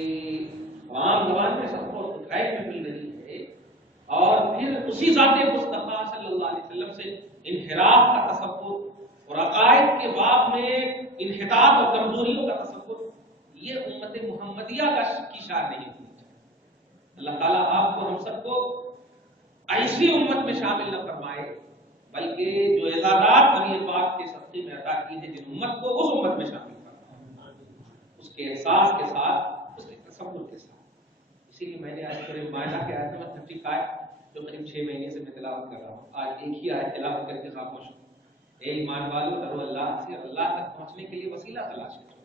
عام زبان میں سب کو دکھائی میں مل رہی ہے، اور پھر اسی ذات مصطفیٰ صلی اللہ علیہ وسلم سے انحراف کا تصور اور عقائد کے باب میں انحطاط اور کمزوریوں کا تصور، یہ امت محمدیہ کی شان نہیں ہونی چاہیے۔ اللہ تعالیٰ آپ کو ہم سب کو ایسی امت میں شامل نہ فرمائے، بلکہ جو اعزازات نبی پاک کے صدقے میں عطا کی ہیں، جن امت کو اس امت میں شامل فرمائے، اس کے احساس کے ساتھ، اس کے تصور کے ساتھ۔ اسی لیے میں نے آج سورہ مائدہ کے آیت نمبر 35 جو قریب 6 مہینے سے میں تلاوت کر رہا ہوں، آج ایک ہی آیت تلاوت کر کے خاموش ہوں۔ اے ایمان والو، ڈرو اللہ سے، اللہ تک پہنچنے کے لیے وسیلہ تلاش کرو۔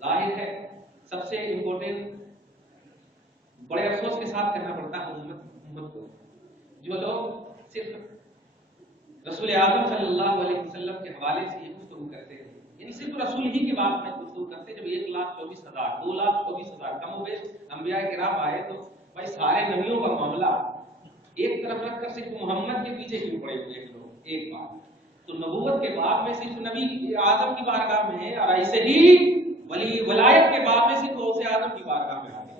ظاہر ہے سب سے امپورٹنٹ، بڑے افسوس کے ساتھ کہنا پڑتا ہے امت کو، جو لوگ صرف رسول اعظم صلی اللہ علیہ وسلم کے حوالے سے یہ گفتگو کرتے ہیں، یعنی صرف رسول ہی کے بات میں گفتگو کرتے ہیں۔ جب 1,24,000 2,24,000 کم و بیش انبیاء کرام آئے تو بھائی سارے نبیوں کا معاملہ ایک طرف رکھ کر صرف محمد کے پیچھے کیوں پڑے ہوئے ہیں لوگ؟ ایک بات تو نبوت کے باب میں صرف نبی اعظم کی بارگاہ میں ہے، اور ایسے ہی ولی ولایت کے باب میں صرف غوث اعظم کی بارگاہ میں آگے۔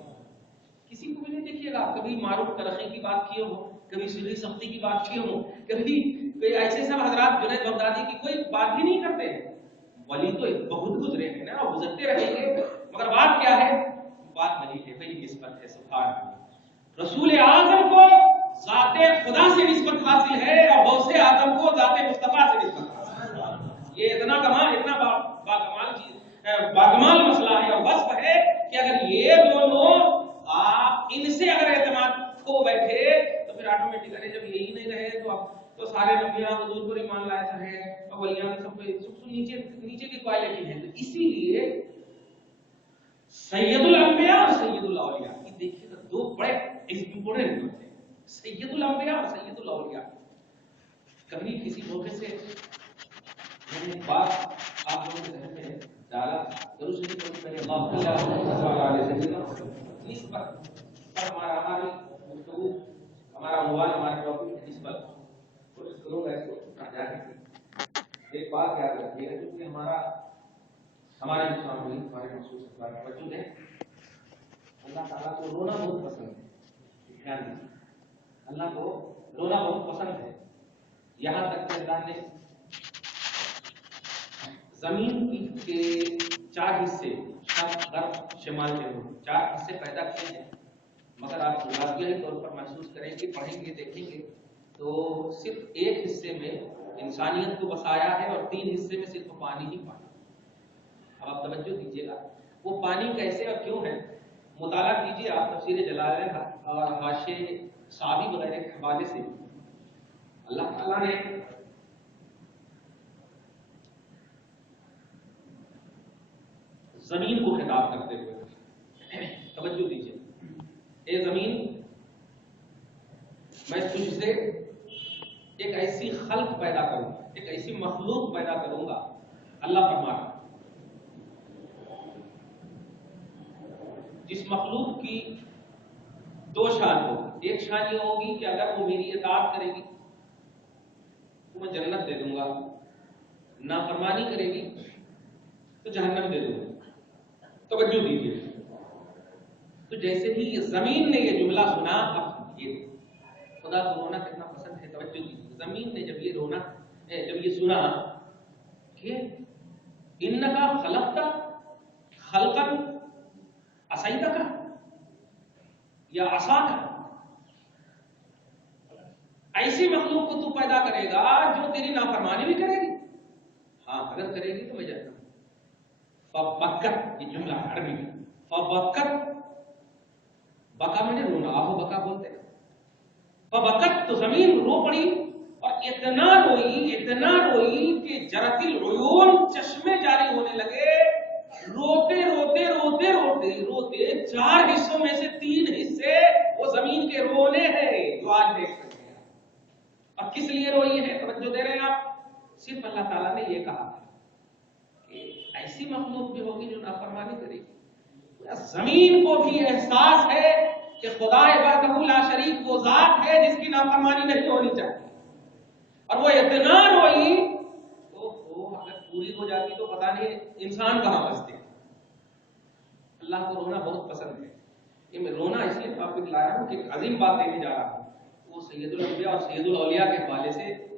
کسی کو بھی نہیں دیکھیے گا کبھی معروف ترقی کی بات کیے ہو، کبھی سری سختی کی بات کیے ہو، کبھی کوئی ایسے سب حضرات جنید بغدادی کی کوئی بات بھی نہیں کرتے ہیں۔ ولی تو بہت گزرے ہیں نا، اور گزرتے رہیں گے، مگر بات کیا ہے؟ بات وہی ہے، وہی نسبت ہے۔ سبحان اللہ، رسول اعظم کو ذات خدا سے نسبت حاصل ہے، اور غوث اعظم کو ذات مصطفیٰ سے نسبت حاصل ہے۔ یہ اتنا کمال، اتنا باکمال چیز، باکمال مسئلہ ہے اور وصف ہے کہ اگر یہ دونوں آپ ان سے اگر اعتماد کھو بیٹھے تو پھر آٹومیٹکلی جب یہی نہیں رہے تو سارے نبیاں حضور پر ایمان لائے رہے، اور ولیاں سب نیچے کی کوالٹی ہے۔ تو اسی لیے سید الانبیاء اور سید الاولیاء، یہ دیکھیے نا، دو بڑے امپورٹنٹ بات ہیں، سید الانبیاء اور سید الاولیاء۔ کبھی کسی موقع سے میں نے بات آپ لوگوں کے ذہن میں ڈالا، درود شریف پڑھتے ہیں، اللہم صل علی سیدنا نسبت پر ہماری گفتگو، ہمارا عنوان، ہمارے ٹاپک ہے نسبت۔ کوشش کروں گا اس کو سمجھا کے۔ ایک بات یاد رکھیے گا، کیونکہ ہمارے مسلمان ہمارے مخصوص اخبار موجود ہیں، اللہ تعالیٰ کو رونا بہت پسند ہے۔ دھیان دیجیے، اللہ کو رونا بہت پسند ہے، یہاں تک کہ اللہ نے زمین کے 4 حصے، شرق، غرب، شمال، جنوب، 4 حصے پیدا کیے ہیں، مگر آپ جغرافیائی طور پر محسوس کریں گے، پڑھیں گے، دیکھیں گے تو صرف ایک حصے میں انسانیت کو بسایا ہے، اور 3 حصے میں صرف پانی ہی پانی۔ اب آپ توجہ دیجیے گا، وہ پانی کیسے اور کیوں ہے، مطالعہ کیجیے آپ تفسیر جلالین اور حاشیے صحابی وغیرہ کے حوالے سے۔ اللہ تعالیٰ نے زمین کو خطاب کرتے ہوئے، توجہ دیجیے، اے زمین، میں تجھ سے ایک ایسی خلق پیدا کروں گا، ایک ایسی مخلوق پیدا کروں گا۔ اللہ فرماتا جس مخلوق کی 2 شان ہوگی، ایک شان یہ ہوگی کہ اگر وہ میری اطاعت کرے گی تو میں جنت دے دوں گا، نافرمانی کرے گی تو جہنم دے دوں گا۔ توجہ دیجیے، تو جیسے ہی یہ زمین نے یہ جملہ سنا، اب یہ خدا کو رونا کتنا پسند ہے، توجہ دیجیے، زمین نے جب یہ سنا کہ انکا خلقتا خلقا اسیدکا یا عصاکا، ایسی مخلوق کو تو پیدا کرے گا جو تیری نافرمانی بھی کرے گی، ہاں اگر کرے گی تو میں جاتا ہوں۔ فبکت، یہ جملہ عربی میں، فبکت، بکا میں نے رونا، آہو بکا بولتے ہیں، فبکت، تو زمین رو پڑی، اور اتنا روئی کہ جرت العیون، چشمے جاری ہونے لگے، روتے روتے روتے روتے روتے 4 حصوں میں سے 3 حصے وہ زمین کے رونے ہیں جو آج دیکھ سکتے ہیں۔ اور کس لیے روئی ہے؟ توجہ دے رہے ہیں آپ؟ صرف اللہ تعالیٰ نے یہ کہا کہ ایسی مخلوق بھی ہوگی جو نافرمانی کرے گی۔ زمین کو بھی احساس ہے کہ خدا وحدہ لا شریک وہ ذات ہے جس کی نافرمانی نہیں ہونی چاہیے، اور وہ اتنا روئی تو اگر پوری ہو جاتی تو پتہ نہیں انسان کہاں بچتے۔ اللہ کو رونا بہت پسند ہے. یہ میں رونا اس لیے ٹاپک لایا ہوں کہ عظیم بات دینے جا رہا ہوں. وہ سید الانبیاء اور سید الاولیاء کے حوالے سے تو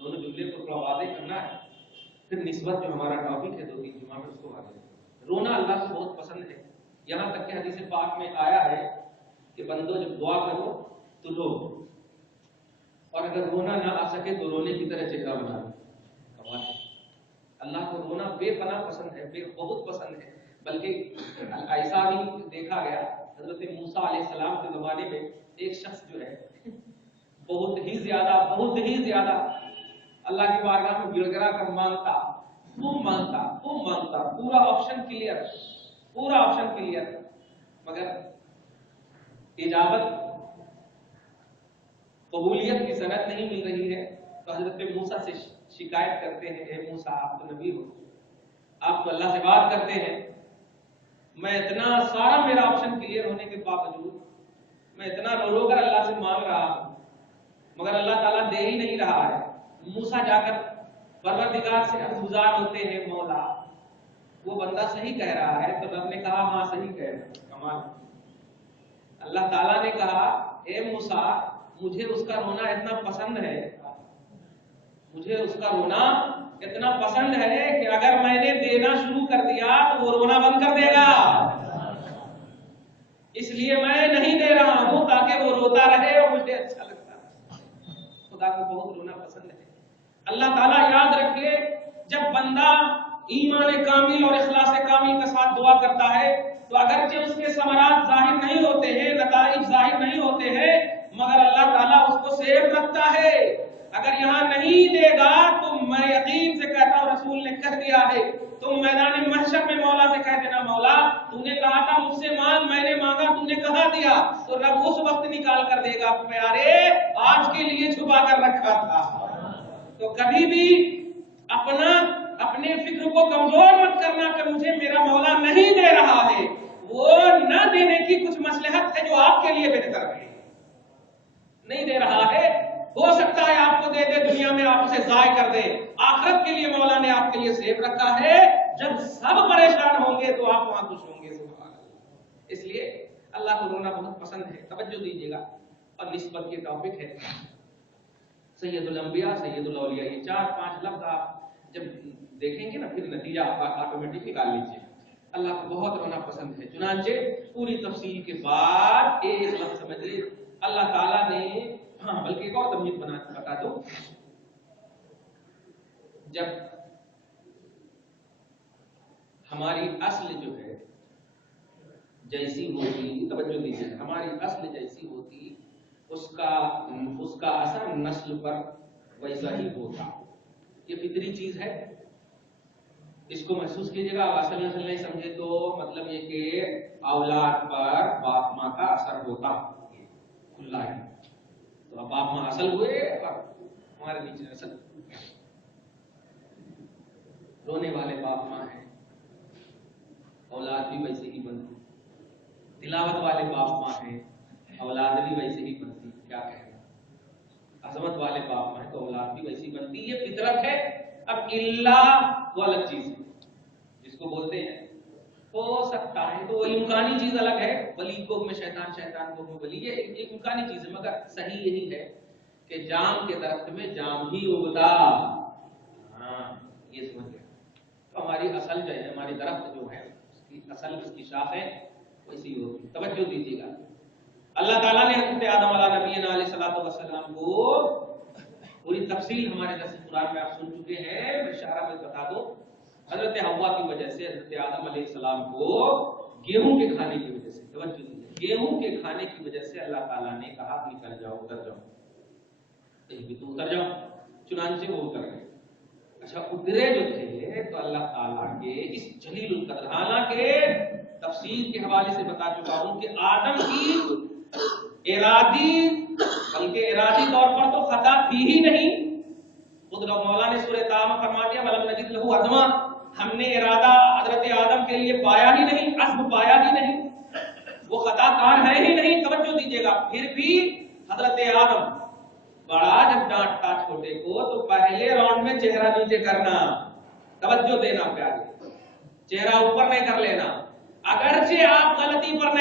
دونوں جملے کو تھوڑا واضح کرنا ہے. پھر نسبت جو ہمارا ٹاپک ہے 2-3 جمعہ میں اس کو واضح. رونا اللہ کو بہت پسند ہے. یہاں تک کہ حدیث پاک میں آیا ہے کہ بندو جب دعا کرو تو رو، اور اگر رونا نہ آ سکے تو رونے کی طرح چہرہ بنا لو. کمال ہے. اللہ کو رونا بے پناہ پسند ہے، بہت پسند ہے. بلکہ ایسا بھی دیکھا گیا حضرت موسیٰ علیہ السلام کے زمانے میں ایک شخص جو ہے بہت ہی زیادہ اللہ کی بارگاہ میں گڑ گڑا کر مانگتا، پورا آپشن کلیئر، مگر اجابت قبولیت کی سند نہیں مل رہی ہے. تو حضرت موسیٰ سے شکایت کرتے ہیں، اے موسیٰ آپ تو نبی ہو، آپ تو اللہ سے بات کرتے ہیں، میں اتنا سارا میرا آپشن کلیئر ہونے کے باوجود میں اتنا رو کر اللہ سے مانگ رہا ہوں مگر اللہ تعالیٰ دے ہی نہیں رہا ہے. موسیٰ جا کر پروردگار سے گزار ہوتے ہیں، مولا وہ بندہ صحیح کہہ رہا ہے. تو رب نے کہا ہاں صحیح کہہ رہا ہے. کمال. اللہ تعالیٰ نے کہا اے موسیٰ مجھے اس کا رونا اتنا پسند ہے، کہ اگر میں نے دینا شروع کر دیا تو وہ رونا بند کر دے گا. اس لیے میں نہیں دے رہا ہوں تاکہ وہ روتا رہے اور مجھے اچھا لگتا ہے. خدا کو بہت رونا پسند ہے. اللہ تعالیٰ یاد رکھے جب بندہ ایمان کامل اور اخلاص کامل کے ساتھ دعا کرتا ہے تو اگرچہ اس کے ثمرات ظاہر نہیں ہوتے ہیں، نتائج ظاہر نہیں ہوتے ہیں، مگر اللہ تعالیٰ اس کو سیف رکھتا ہے. اگر یہاں نہیں دے گا تو میں یقین سے کہتا ہوں، رسول نے کہہ دیا ہے، تم میدان محشر میں مولا سے کہہ دینا مولا تو نے کہا تھا مجھ سے مانگ، میں نے مانگا تو نے کہا دیا. تو رب اس وقت نکال کر دے گا پیارے آج کے لیے چھپا کر رکھا تھا. تو کبھی بھی اپنے فکر کو کمزور مت کرنا کہ مجھے میرا مولا نہیں دے رہا ہے. وہ نہ دینے کی کچھ مصلحت ہے جو آپ کے لیے بہتر ہے. نہیں دے رہا ہے، ہو سکتا ہے آپ کو دے دے، دنیا میں آپ اسے ضائع کر دے. آخرت کے لیے مولا نے آپ کے لیے سیف رکھا ہے. جب سب پریشان ہوں گے تو آپ وہاں خوش ہوں گے. سبحان اللہ. اس لیے اللہ کو رونا بہت پسند ہے. توجہ دیجیے گا. اور نسبت یہ ٹاپک ہے سید الانبیاء سید الاولیاء. یہ 4-5 لفظ آپ جب دیکھیں گے نا پھر نتیجہ آٹومیٹک نکال لیجیے. اللہ کو بہت رونا پسند ہے. چنانچہ پوری تفصیل کے بعد ایک لفظ سمجھیے اللہ تعالیٰ نے، ہاں بلکہ ایک اور تمہید بتا دو. جب ہماری اصل جو ہے جیسی ہوتی، توجہ دیجیے، ہماری اصل جیسی ہوتی اس کا اثر نسل پر ویسا ہی ہوتا. یہ فطری چیز ہے، اس کو محسوس کیجیے گا. اصل نسل نہیں سمجھے تو مطلب یہ کہ اولاد پر باپ ماں کا اثر ہوتا کھلا ہے. تو اب باپ ماں اصل ہوئے اور ہمارے نیچے اصل رونے والے باپ ماں ہیں، اولاد بھی ویسے ہی بنتی. تلاوت والے باپ ماں ہیں، اولاد بھی ویسے ہی بنتی. کیا کہنا، عظمت والے باپ ماں ہیں تو اولاد بھی ویسی بنتی. یہ فطرت ہے. اب اللہ وہ الگ چیز ہے جس کو بولتے ہیں ہو سکتا ہے، تو وہ امکانی چیز الگ ہے. ولی کو میں شیطان، شیطان کو میں ولی، یہ ایک امکانی چیز ہے. مگر صحیح یہی ہے کہ جام کے درخت میں جام ہی اگتا. ہاں یہ سمجھ گیا. تو ہماری اصل جو ہے، ہماری درخت جو ہے اس کی اصل، اس کی شاخیں ویسی ہوتی. توجہ دیجیے گا. اللہ تعالیٰ نے حضرت آدم علیہ نبینا علیہ الصلوۃ والسلام کو پوری تفصیل ہمارے درس قرآن میں آپ سن چکے ہیں. میں اشارہ میں بتا دو. حضرت حوا کی وجہ سے حضرت آدم علیہ السلام کو گیہوں کے کھانے کی وجہ سے، توجہ دیجیے، گیہوں کے کھانے کی وجہ سے اللہ تعالیٰ نے کہا نکل جاؤ، اتر جاؤ. بھی تو اتر جاؤ. چنانچہ وہ اتر گئے. اچھا اترے جو تھے تو اللہ تعالیٰ کے اس جلیل القدر، حالانکہ تفسیر کے حوالے سے بتا چکا ہوں کہ آدم کی ارادی طور پر تو خطا تھی ہی نہیں. خود مولا نے سورہ طه میں فرما دیا وَلَمْ نَجِدْ لَهُ عَزْمًا، ہم نے ارادہ حضرت آدم کے لیے پایا ہی نہیں، عزم پایا ہی نہیں، وہ خطا کار ہے ہی نہیں. توجہ دیجیے گا. پھر بھی حضرت آدم بڑا جب ڈانٹتا چھوٹے کو تو پہلے راؤنڈ میں چہرہ نیچے کرنا. توجہ دینا پیارے، چہرہ اوپر نہیں کر لینا. اگرچہ آپ غلطی پر نہیں